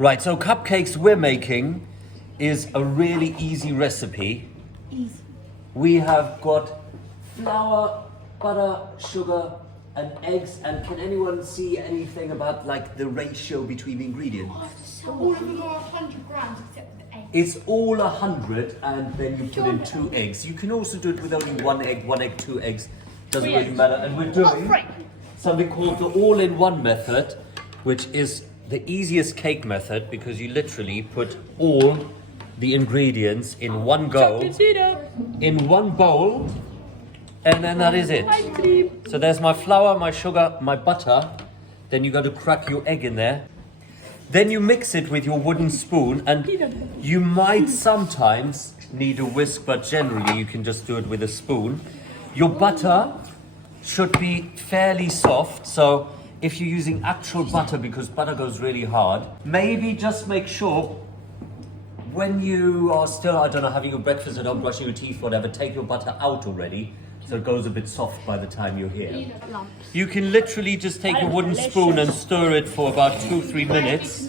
Right, so cupcakes we're making is a really easy recipe. Easy. We have got flour, butter, sugar, and eggs. And can anyone see anything about like the ratio between the ingredients? All of them are 100 grams except for the egg. It's all 100, and then you put in 2 eggs. You can also do it with only 1 egg, 2 eggs. Doesn't really matter. And we're doing something called the all-in-one method, which is the easiest cake method because you literally put all the ingredients in one go, in one bowl, and then that is it. So there's my flour, my sugar, my butter. Then you got to crack your egg in there. Then you mix it with your wooden spoon, and you might sometimes need a whisk, but generally you can just do it with a spoon. Your butter should be fairly soft, so if you're using actual butter, because butter goes really hard, maybe just make sure when you are still, I don't know, having your breakfast at home, brushing your teeth, whatever, take your butter out already, so it goes a bit soft by the time you're here. You can literally just take a wooden spoon and stir it for about 2-3 minutes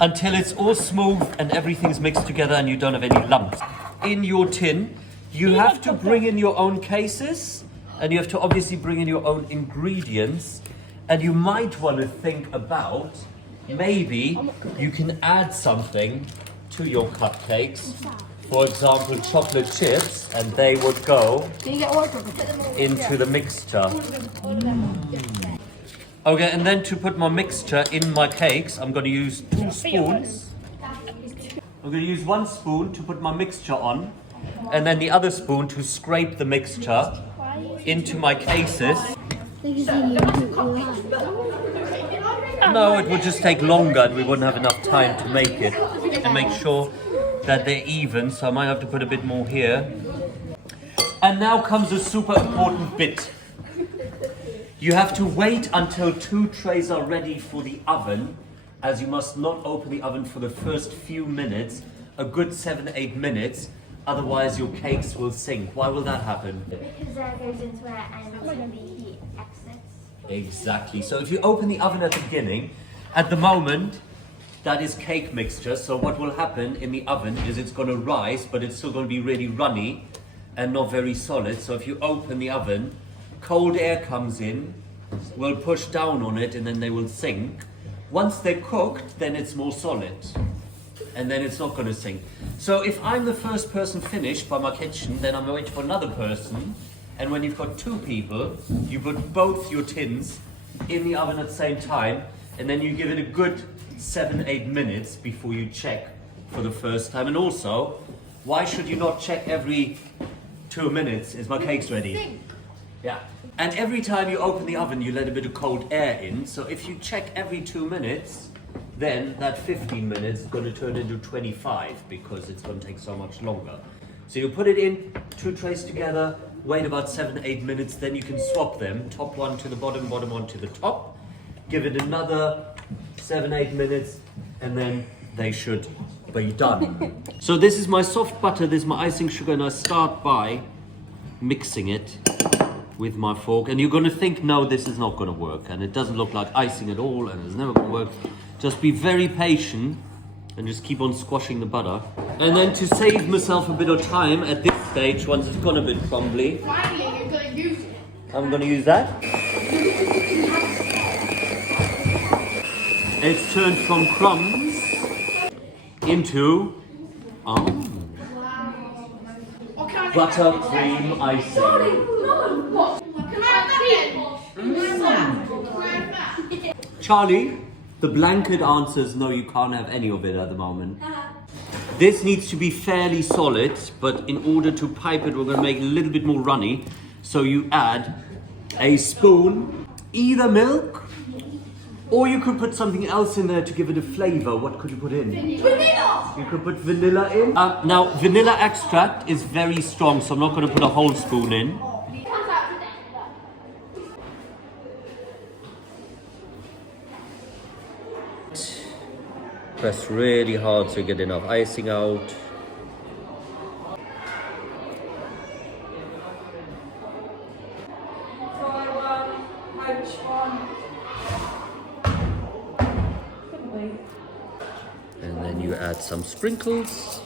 until it's all smooth and everything's mixed together and you don't have any lumps. In your tin, you have to bring in your own cases, and you have to obviously bring in your own ingredients, and you might want to think about maybe you can add something to your cupcakes. For example, chocolate chips, and they would go into the mixture. Okay, and then to put my mixture in my cakes, I'm going to use 2 spoons. I'm going to use 1 spoon to put my mixture on, and then the other spoon to scrape the mixture into my cases. No, it would just take longer and we wouldn't have enough time to make it. And make sure that they're even, so I might have to put a bit more here. And now comes a super important bit. You have to wait until 2 trays are ready for the oven, as you must not open the oven for the first few minutes, a good 7-8 minutes, otherwise your cakes will sink. Why will that happen? Because that goes into it and the heat exits. Exactly. So if you open the oven at the beginning, at the moment, that is cake mixture. So what will happen in the oven is it's going to rise, but it's still going to be really runny and not very solid. So if you open the oven, cold air comes in, will push down on it, and then they will sink. Once they're cooked, then it's more solid, and then it's not going to sink. So if I'm the first person finished by my kitchen, then I'm waiting for another person. And when you've got 2 people, you put both your tins in the oven at the same time, and then you give it a good 7-8 minutes before you check for the first time. And also, why should you not check every 2 minutes? Is my cake's ready? Yeah. And every time you open the oven, you let a bit of cold air in. So if you check every 2 minutes, then that 15 minutes is going to turn into 25 because it's going to take so much longer. So you put it in, 2 trays together, wait about 7-8 minutes, then you can swap them, top one to the bottom, bottom one to the top. Give it another 7-8 minutes, and then they should be done. So this is my soft butter, this is my icing sugar, and I start by mixing it with my fork. And you're going to think, no, this is not going to work, and it doesn't look like icing at all, and it's never going to work. Just be very patient and just keep on squashing the butter. And then to save myself a bit of time at this stage, once it's gone a bit crumbly, Finally, you're going to use it. I'm going to use that. It's turned from crumbs into buttercream icing. Can I have that? Charlie, the blanket answers no, you can't have any of it at the moment. This needs to be fairly solid, but in order to pipe it, we're going to make it a little bit more runny. So you add a spoon, either milk, or you could put something else in there to give it a flavor. What could you put in? Vanilla! You could put vanilla in. Now, vanilla extract is very strong, so I'm not going to put a whole spoon in. Press really hard to get enough icing out. Then you add some sprinkles.